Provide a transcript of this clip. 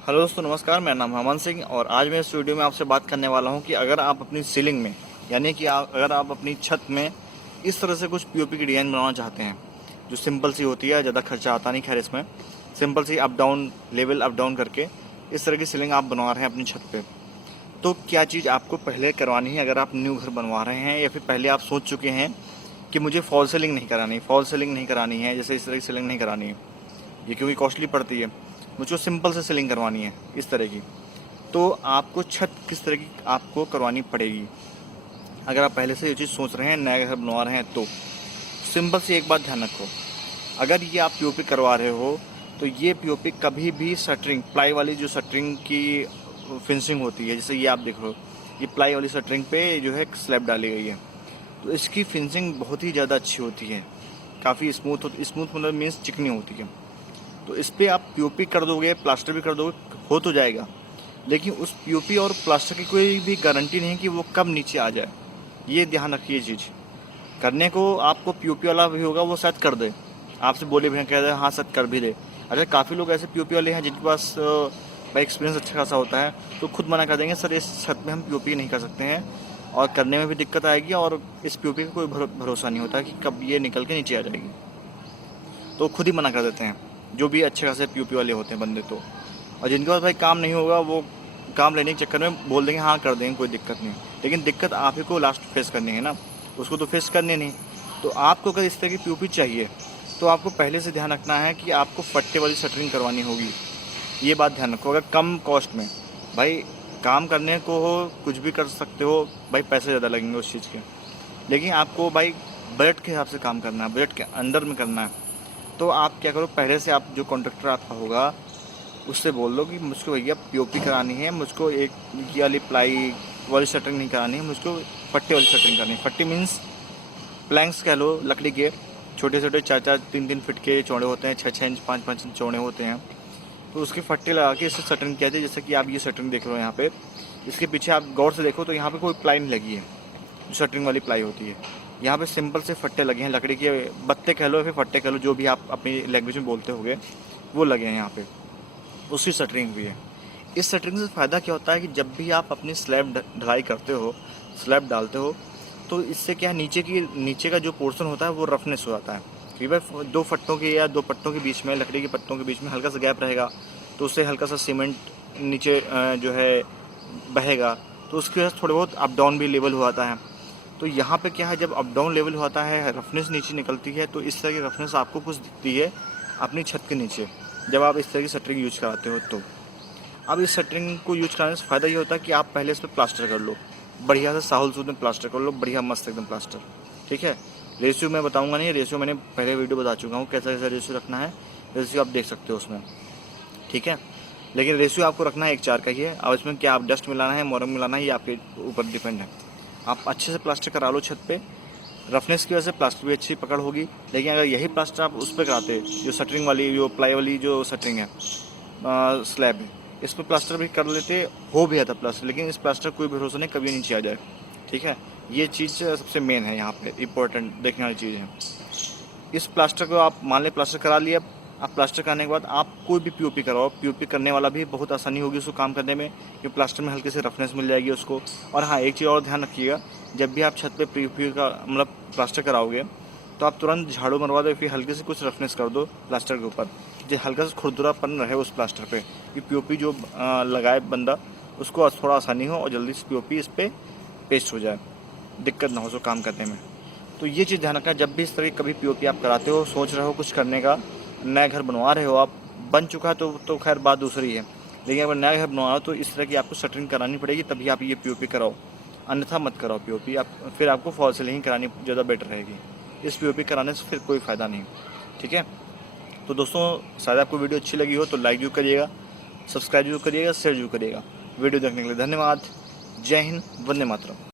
Hello दोस्तों, नमस्कार। मेरा नाम अमन सिंह और आज मैं इस वीडियो में आपसे बात करने वाला हूं कि अगर आप अपनी सीलिंग में यानी कि अगर आप अपनी छत में इस तरह से कुछ पीओपी की डिज़ाइन बनाना चाहते हैं जो सिंपल सी होती है, ज़्यादा खर्चा आता नहीं। खैर, इसमें सिंपल सी up down level up down करके इस तरह की सीलिंग आप बनवा रहे हैं अपनी छत पे, तो क्या चीज़ आपको पहले करवानी है? अगर आप न्यू घर बनवा रहे हैं या फिर पहले आप सोच चुके हैं कि मुझे फॉल सीलिंग नहीं करानी, जैसे इस तरह की सीलिंग नहीं करानी है, ये क्योंकि कॉस्टली पड़ती है, मुझको सिंपल से सीलिंग करवानी है इस तरह की, तो आपको छत किस तरह की आपको करवानी पड़ेगी? अगर आप पहले से ये चीज़ सोच रहे हैं, नया घर बनवा रहे हैं, तो सिंपल सी एक बात ध्यान रखो। अगर ये आप पीओपी करवा रहे हो तो ये पीओपी कभी भी शटरिंग, प्लाई वाली जो शटरिंग की फिनिशिंग होती है, जैसे ये आप देख रहे हो, ये प्लाई वाली शटरिंग पे जो है स्लैब डाली गई है, तो इसकी फिनिशिंग बहुत ही ज़्यादा अच्छी होती है, काफ़ी स्मूथ मतलब मीन्स चिकनी होती है। तो इस पर आप पीओपी कर दोगे, प्लास्टर भी कर दोगे, हो तो जाएगा, लेकिन उस पीओपी और प्लास्टर की कोई भी गारंटी नहीं कि वो कब नीचे आ जाए। ये ध्यान रखिए चीज़। करने को आपको पीओपी वाला भी होगा, वो शायद कर दे, आपसे बोले भी कह दे हाँ शायद कर भी दे। अच्छा, काफ़ी लोग ऐसे पीओपी वाले हैं जिनके पास भाई एक्सपीरियंस अच्छा खासा होता है, तो खुद मना कर देंगे, सर इस छत में हम पीओपी नहीं कर सकते हैं और करने में भी दिक्कत आएगी और इस पीओपी का कोई भरोसा नहीं होता कि कब ये निकल के नीचे आ जाएगी, तो खुद ही मना कर देते हैं जो भी अच्छे खासे पीओपी वाले होते हैं बंदे तो। और जिनके पास भाई काम नहीं होगा, वो काम लेने के चक्कर में बोल देंगे हाँ कर देंगे, कोई दिक्कत नहीं, लेकिन दिक्कत आप ही को लास्ट फेस करनी है ना, उसको तो फेस करनी नहीं। तो आपको अगर इस तरह की पीओपी चाहिए तो आपको पहले से ध्यान रखना है कि आपको फट्टे वाली शटरिंग करवानी होगी। ये बात ध्यान रखो। अगर कम कॉस्ट में भाई काम करने को हो, कुछ भी कर सकते हो भाई, पैसे ज़्यादा लगेंगे उस चीज़ के, लेकिन आपको भाई बजट के हिसाब से काम करना है, बजट के अंडर में करना है। तो आप क्या करो, पहले से आप जो कॉन्ट्रैक्टर आपका होगा उससे बोल दो कि मुझको भैया पीओपी करानी है, मुझको एक ये वाली प्लाई वाली शटरिंग नहीं करानी है, मुझको फट्टे वाली शटरिंग करनी है। फट्टी मीन्स प्लैंक्स कह लो, लकड़ी के छोटे छोटे 4-4 3-3 फीट के चौड़े होते हैं, 6-6 इंच 5-5 इंच चौड़े होते हैं, तो उसके फट्टे लगा के इससे शटरिंग किया जाए। जैसे कि आप ये शटरिंग देख रहे हो यहाँ पे, इसके पीछे आप गौर से देखो तो यहाँ पे कोई प्लाई नहीं लगी है जो शटरिंग वाली प्लाई होती है। यहाँ पे सिंपल से फट्टे लगे हैं, लकड़ी के बत्ते कह लो या फिर फट्टे कह लो, जो भी आप अपनी लैंग्वेज में बोलते होगे, वो लगे हैं यहाँ पे, उसकी शटरिंग भी है। इस शटरिंग से फ़ायदा क्या होता है कि जब भी आप अपनी स्लैब ढलाई करते हो, स्लैब डालते हो, तो इससे क्या है, नीचे का जो पोर्शन होता है वो रफनेस हो जाता है, क्योंकि भाई दो फट्टों के या दो पट्टों के बीच में, लकड़ी के पट्टों के बीच में हल्का सा गैप रहेगा, तो उससे हल्का सा सीमेंट नीचे जो है बहेगा, तो उसकी वजह से थोड़े बहुत अप डाउन भी लेवल हो जाता है। तो यहाँ पे क्या है, जब अप डाउन लेवल होता है, रफनेस नीचे निकलती है, तो इस तरह की रफनेस आपको कुछ दिखती है अपनी छत के नीचे जब आप इस तरह की शटरिंग यूज कराते हो। तो अब इस शटरिंग को यूज कराने से फ़ायदा ये होता है कि आप पहले इस पर प्लास्टर कर लो, बढ़िया से साहुल सूद में प्लास्टर कर लो, बढ़िया मस्त एकदम प्लास्टर। ठीक है, रेशियो मैं बताऊंगा नहीं, रेशियो मैंने पहले वीडियो बता चुका हूँ कैसा कैसा रेशियो रखना है, रेशियो आप देख सकते हो उसमें। ठीक है, लेकिन रेशियो आपको रखना है 1:4 का ही है। अब इसमें क्या आप डस्ट मिलाना है, मोरम मिलाना है, ये आपके ऊपर डिपेंड है। आप अच्छे से प्लास्टर करा लो छत पे, रफनेस की वजह से प्लास्टर भी अच्छी पकड़ होगी। लेकिन अगर यही प्लास्टर आप उस पर कराते, जो शटरिंग वाली, जो प्लाई वाली जो शटरिंग है, स्लैब है, इस पर प्लास्टर भी कर लेते, हो भी आता प्लास्टर, लेकिन इस प्लास्टर कोई भरोसा नहीं कभी नीचे आ जाए। ठीक है, ये चीज़ सबसे मेन है यहाँ पे, इम्पोर्टेंट देखने वाली चीज़ है। इस प्लास्टर को आप मान लें प्लास्टर करा लिया, आप प्लास्टर कराने के बाद आप कोई भी पीओपी कराओ, पीओपी करने वाला भी बहुत आसानी होगी उसको काम करने में, क्योंकि प्लास्टर में हल्की सी रफनेस मिल जाएगी उसको। और हाँ, एक चीज़ और ध्यान रखिएगा, जब भी आप छत पे पीओपी का मतलब प्लास्टर कराओगे, तो आप तुरंत झाड़ू मरवा दो, फिर हल्की से कुछ रफनेस कर दो प्लास्टर के ऊपर, जो हल्का सा खुरदुरापन रहे उस प्लास्टर पे, कि पीओपी जो लगाए बंदा, उसको थोड़ा आसानी हो और जल्दी से पीओपी इस पर पेस्ट हो जाए, दिक्कत ना हो उसको काम करने में। तो ये चीज़ ध्यान रखना, जब भी इस तरह की कभी पीओपी आप कराते हो, सोच रहे हो कुछ करने का, नया घर बनवा रहे हो आप, बन चुका है तो खैर बात दूसरी है, लेकिन अगर नया घर बनवा हो तो इस तरह की आपको शटरिंग करानी पड़ेगी, तभी आप ये पीओपी कराओ, अन्यथा मत कराओ पीओपी। आप फिर आपको फॉल सीलिंग करानी ज़्यादा बेटर रहेगी, इस पीओपी कराने से फिर कोई फ़ायदा नहीं। ठीक है, तो दोस्तों शायद आपको वीडियो अच्छी लगी हो तो लाइक जरूर करिएगा, सब्सक्राइब जरूर करिएगा, शेयर जरूर करिएगा। वीडियो देखने के लिए धन्यवाद। जय हिंद, वंदे मातरम।